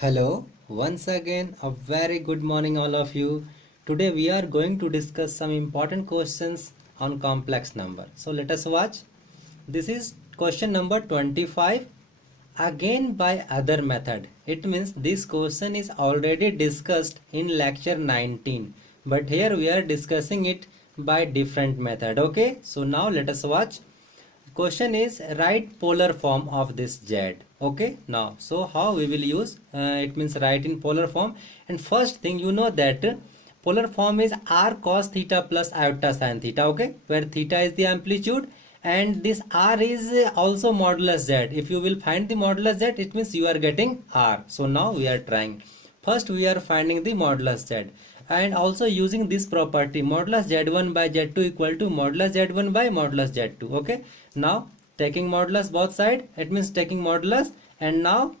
Hello, once again, a very good morning, all of you. Today, we are going to discuss some important questions on complex number. So, let us watch. This is question number 25, again by other method. It means this question is already discussed in lecture 19, but here we are discussing it by different method. Okay, so now let us watch. Question is write polar form of this z. Okay, now so how we will use it means write in polar form. And first thing, you know that polar form is r cos theta plus iota sin theta. Okay, where theta is the amplitude and this r is also modulus z. If you will find the modulus z, it means you are getting r. So now we are trying. First we are finding the modulus z, and also using this property modulus z1 by z2 equal to modulus z1 by modulus z2. Okay, now taking modulus both side, it means taking modulus. And now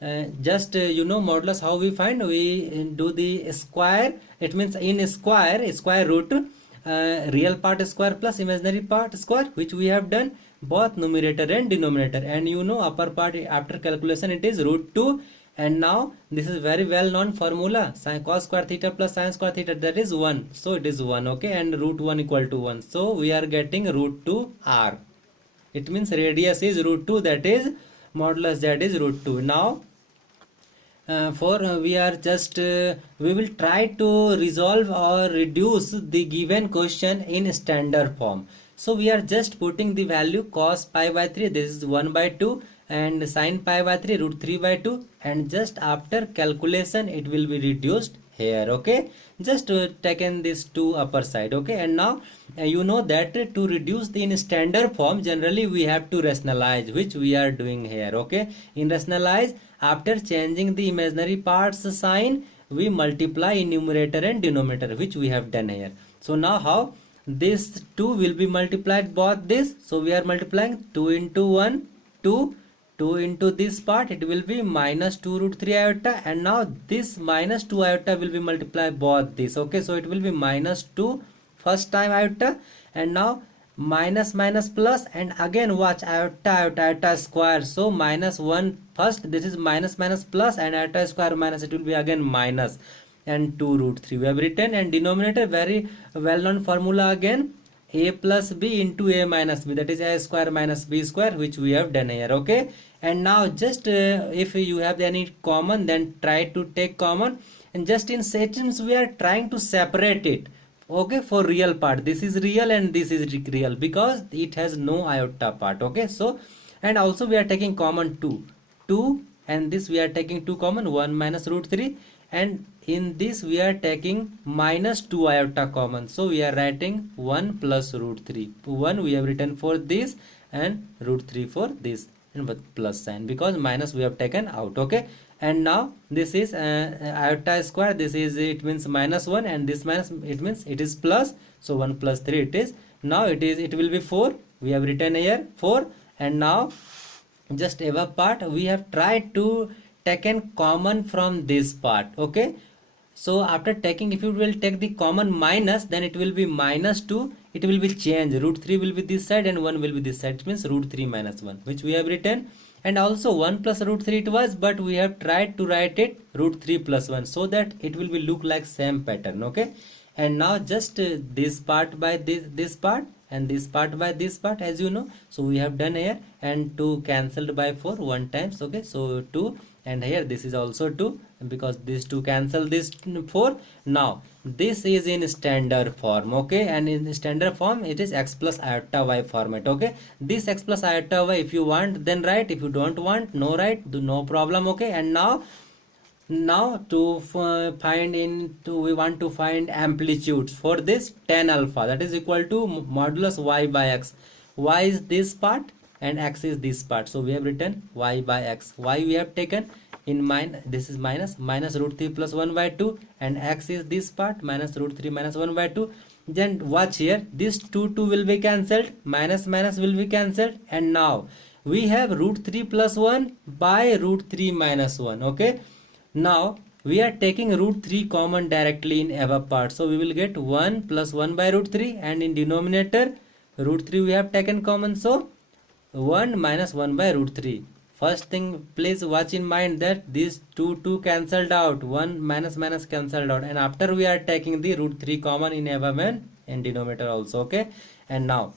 you know modulus, how we find? We do the square. It means in square root real part square plus imaginary part square, which we have done both numerator and denominator. And you know upper part after calculation it is root 2. And now this is very well known formula, sin cos square theta plus sin square theta, that is 1. So it is 1. Okay, and root 1 equal to 1. So we are getting root 2 r. It means radius is root 2, that is modulus z is root 2. Now we will try to resolve or reduce the given question in standard form. So we are just putting the value cos pi by 3, this is 1 by 2, and sin pi by 3 root 3 by 2, and just after calculation it will be reduced here. Okay, just taken this to upper side. Okay, and now you know that to reduce the in standard form generally we have to rationalize, which we are doing here. Okay, in rationalize, after changing the imaginary parts sign, we multiply in numerator and denominator, which we have done here. So now how this 2 will be multiplied both this, so we are multiplying 2 into 1 2 2 into this part, it will be minus 2 root 3 iota, and now this minus 2 iota will be multiplied both this. Okay, so it will be minus 2 first time iota, and now minus minus plus, and again watch iota square, so minus 1 first, this is minus minus plus, and iota square minus, it will be again minus, and 2 root 3 we have written. And denominator, very well known formula again, a plus b into a minus b, that is a square minus b square, which we have done here. Okay, and now just if you have any common, then try to take common, and just in sections we are trying to separate it. Okay, for real part, this is real and this is real, because it has no iota part. Okay, so and also we are taking common 2, and this we are taking 2 common, 1 minus root 3, and in this we are taking minus 2 iota common, so we are writing 1 plus root 3. 1 we have written for this, and root 3 for this, and with plus sign, because minus we have taken out. Okay, and now this is iota square, this is, it means minus 1, and this minus, it means it is plus, so 1 plus 3 it is. Now it will be 4, we have written here 4. And now just above part we have tried to taken common from this part. Okay, so after taking, if you will take the common minus, then it will be minus 2, it will be changed, root 3 will be this side and 1 will be this side, it means root 3 minus 1, which we have written. And also 1 plus root 3 it was, but we have tried to write it root 3 plus 1, so that it will be look like same pattern. Okay, and now just this part by this part, and this part by this part, as you know, so we have done here, and 2 cancelled by 4 1 times. Okay, so 2, and here this is also 2, because these 2 cancel this 4. Now this is in standard form. Okay, and in standard form it is x plus iota y format. Okay, this x plus iota y, if you want then write, if you don't want, no write, no problem. Okay, and now to find we want to find amplitudes for this tan alpha, that is equal to modulus y by x. Y is this part and x is this part, so we have written y by x. Y we have taken in this is minus root 3 plus 1 by 2, and x is this part, minus root 3 minus 1 by 2. Then watch here, this 2 will be cancelled, minus minus will be cancelled, and now we have root 3 plus 1 by root 3 minus 1. Okay, now we are taking root 3 common directly in above part, so we will get 1 plus 1 by root 3, and in denominator root 3 we have taken common, so 1 minus 1 by root 3. first thing please watch in mind that these two cancelled out, 1 minus minus cancelled out, and after we are taking the root 3 common in above and in denominator also. Okay, and now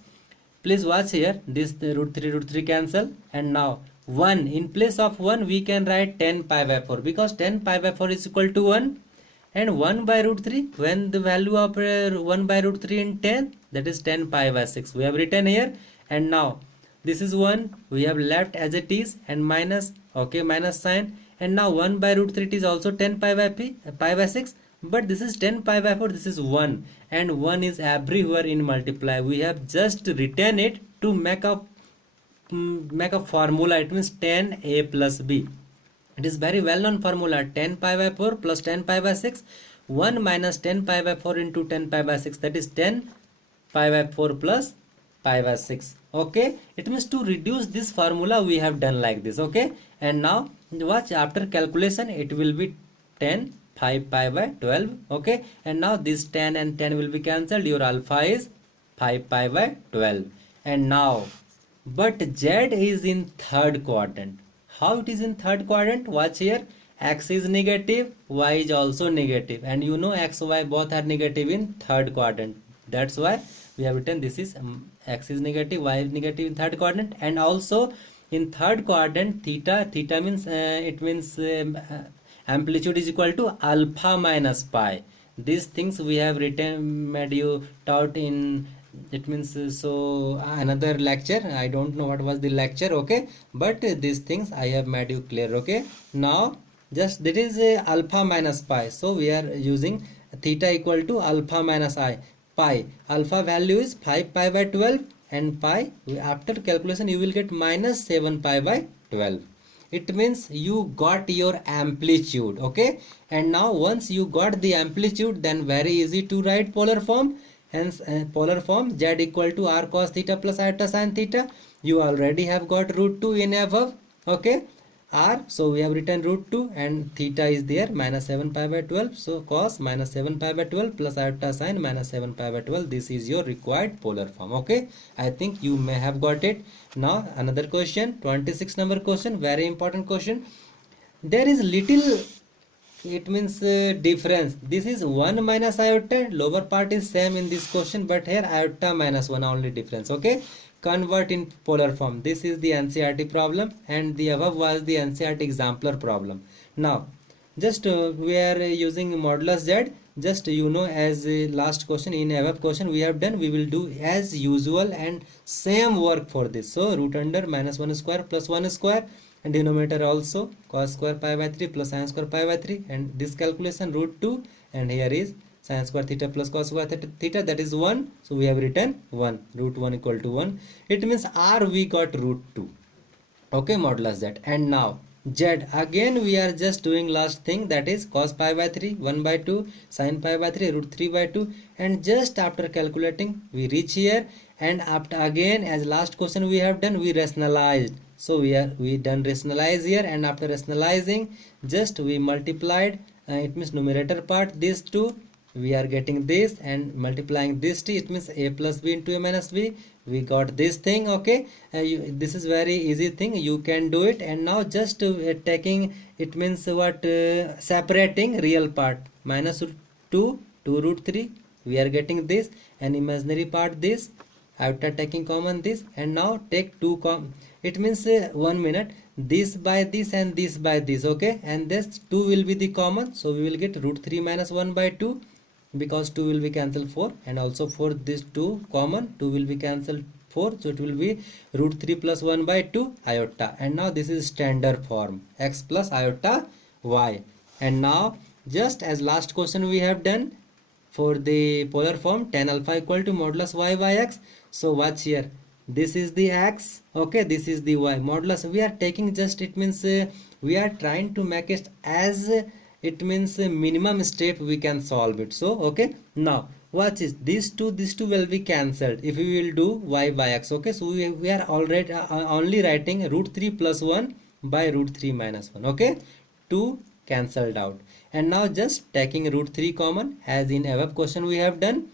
please watch here, this the root 3 cancel, and now 1 in place of 1 we can write 10 pi by 4, because 10 pi by 4 is equal to 1, and 1 by root 3, when the value of 1 by root 3 in 10, that is 10 pi by 6 we have written here. And now this is 1 we have left as it is, and minus, okay, minus sign, and now 1 by root 3 it is also 10 pi by 6, but this is 10 pi by 4, this is 1, and 1 is everywhere in multiply. We have just written it to make a formula. It means 10a plus b. It is very well known formula, 10 pi by 4 plus 10 pi by 6, 1 minus 10 pi by 4 into 10 pi by 6, that is 10 pi by 4 plus pi by 6. Okay, it means to reduce this formula we have done like this. Okay, and now watch, after calculation it will be 10 5 pi by 12. Okay, and now this 10 and 10 will be cancelled, your alpha is 5 pi by 12. And now, but z is in third quadrant. How it is in third quadrant? Watch here, x is negative, y is also negative, and you know x, y both are negative in third quadrant. That's why we have written this is x is negative, y is negative in third quadrant. And also in third quadrant, theta means it means amplitude is equal to alpha minus pi. These things we have written, made you taught in, it means so another lecture, I don't know what was the lecture. Okay, but these things I have made you clear. Okay, now just that is alpha minus pi, so we are using theta equal to alpha minus pi. Alpha value is 5 pi by 12, and pi, after calculation you will get minus 7 pi by 12. It means you got your amplitude. Okay, and now once you got the amplitude, then very easy to write polar form. Hence polar form, z equal to r cos theta plus iota sin theta. You already have got root 2 in above. Okay, r, so we have written root 2, and theta is there, minus 7 pi by 12. So cos minus 7 pi by 12 plus iota sin minus 7 pi by 12. This is your required polar form. Okay, I think you may have got it. Now another question, 26 number question, very important question. There is little, it means difference. This is 1 minus iota, lower part is same in this question, but here iota minus 1 only difference. Okay, convert in polar form. This is the NCERT problem, and the above was the NCERT exemplar problem. Now just we are using modulus z. Just you know, as last question in above question we have done, we will do as usual and same work for this. So root under minus 1 square plus 1 square, and denominator also cos square pi by 3 plus sin square pi by 3, and this calculation root 2, and here is sin square theta plus cos square theta, that is 1. So we have written 1, root 1 equal to 1. It means r we got root 2. Okay, modulus z. And now z, again we are just doing last thing, that is cos pi by 3 1 by 2, sin pi by 3 root 3 by 2, and just after calculating we reach here, and after again as last question we have done, we rationalized. So we done rationalize here, and after rationalizing just we multiplied, it means numerator part these two, we are getting this, and multiplying this t, it means a plus b into a minus b, we got this thing. Okay, this is very easy thing, you can do it. And now just taking, it means what, separating real part, minus 2 root 3, we are getting this, and imaginary part this, after taking common this, and now take 2 it means 1 minute, this by this and this by this. Okay, and this 2 will be the common, so we will get root 3 minus 1 by 2, because 2 will be cancelled 4, and also for this 2 common, 2 will be cancelled 4, so it will be root 3 plus 1 by 2 iota. And now this is standard form, x plus iota y. And now just as last question we have done for the polar form, tan alpha equal to modulus y by x. So watch here, this is the x, okay, this is the y. Modulus we are taking, just it means we are trying to make it as, it means minimum step we can solve it. So okay, now watch is these two will be cancelled if we will do y by x. Okay, so we are already only writing root 3 plus 1 by root 3 minus 1. Okay, 2 cancelled out, and now just taking root 3 common, as in above question we have done,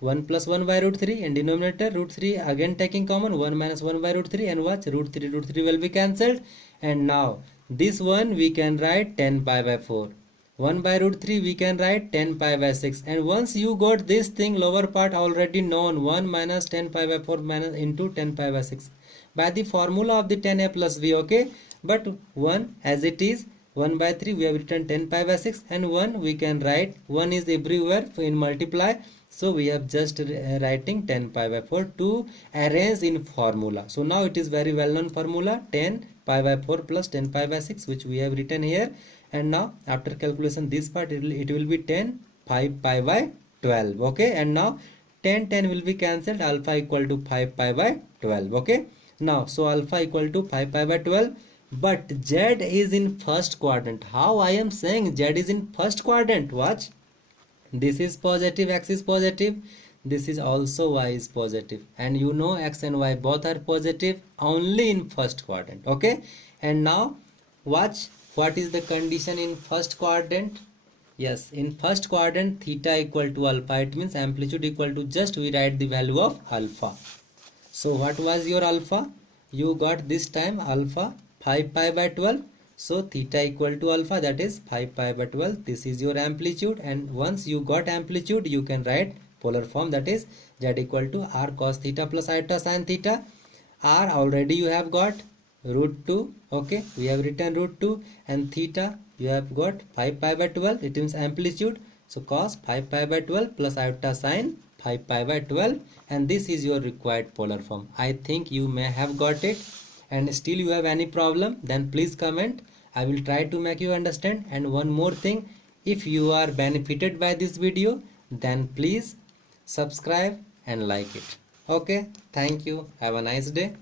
1 plus 1 by root 3, and denominator root 3 again taking common, 1 minus 1 by root 3, and watch root 3 will be cancelled, And now this one we can write 10 pi by 4. 1 by root 3 we can write 10 pi by 6. And once you got this thing, lower part already known, 1 minus 10 pi by 4 minus into 10 pi by 6 by the formula of the 10a plus v. Okay, but 1 as it is, 1 by 3 we have written 10 pi by 6, and 1 we can write, 1 is everywhere in multiply, so we have just writing 10 pi by 4 to arrange in formula. So now it is very well known formula, 10 pi by 4 plus 10 pi by 6, which we have written here. And now after calculation this part it will be 10 5 pi by 12. Okay, and now 10 will be cancelled, alpha equal to 5 pi by 12. Okay, now so alpha equal to 5 pi by 12, but z is in first quadrant. How I am saying z is in first quadrant? Watch, this is positive, x is positive, this is also y is positive, and you know x and y both are positive only in first quadrant. Okay, and now watch, what is the condition in first quadrant? Yes, in first quadrant theta equal to alpha, it means amplitude equal to, just we write the value of alpha. So what was your alpha? You got this time alpha 5 pi by 12. So theta equal to alpha, that is 5 pi by 12. This is your amplitude, and once you got amplitude you can write polar form, that is z equal to r cos theta plus iota sin theta. R already you have got root 2. Okay, we have written root 2, and theta you have got 5 pi by 12, it means amplitude, so cos 5 pi by 12 plus iota sin 5 pi by 12, and this is your required polar form. I think you may have got it, and still you have any problem, then please comment. I will try to make you understand. And one more thing, if you are benefited by this video, then please subscribe and like it. Okay, thank you, have a nice day.